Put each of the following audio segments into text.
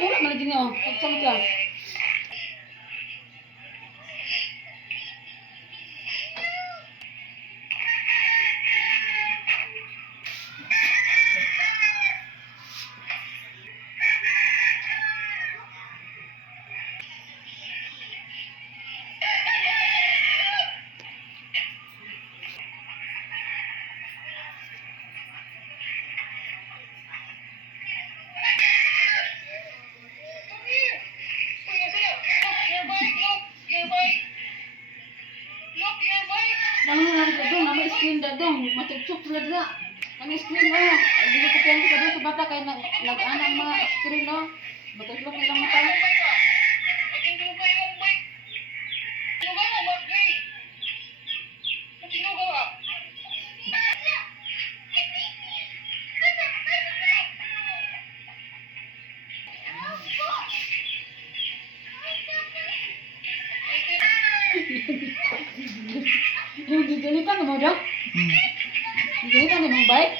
wala man gini oh. Sama ka. Namun nanti dong, nama screen dong, matutup sudah dah. Kami screen oh, dulu kepian kita dulu sebata kayak nag-anak mga screen oh, matutup ilang mata. Yung gigilitan mo daw? Gigilitan mo baik?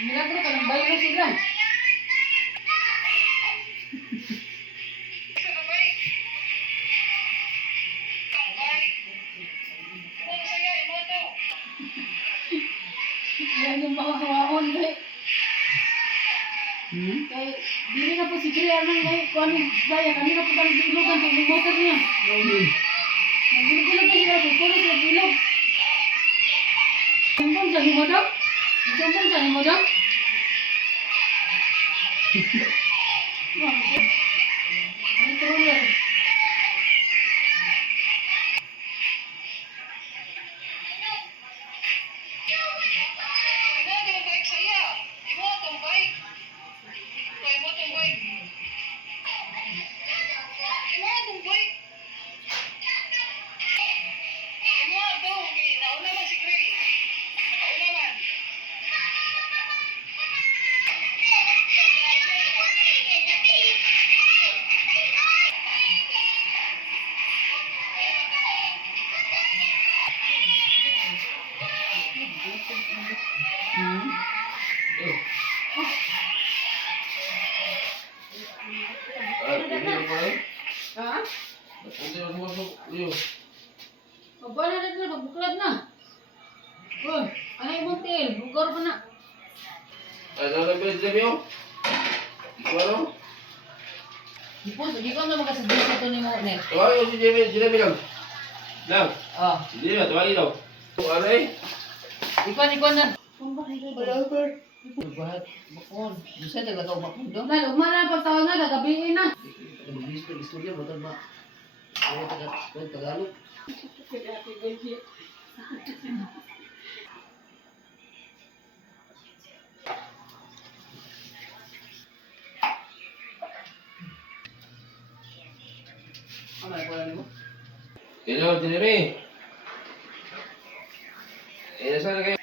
Milagro ka ng bayo sila. Yan yung makahawaon kay. Kay dili na po si Kriya nang kay kuan saya kanina po kang bilugan sa motor niya. Nagbilog na sila puro sa bilog. Sumpong sa mo daw? Sumpong sa mo daw? Ano tulad? Ha? Magbuka na dito, magbuklad na. Uy, ano yung buntil? Bugar pa na. Ano na ba dyan yun? Ano? Di ko na magkasabihin sa ito ni mo, Nel. Tawagin mo si Jeremy lang. Lang. Oh. Hindi na, tawagin daw. Ano eh? Ikon na. Bahat, bakon. Bisa talaga bakon doon. Lalo, umana pa tawag na, nagabihin na. Istorya, batal ba? Kaya Tagalog. Ano ay pala mo? Hello, Jeremy. Eh, saan na kayo?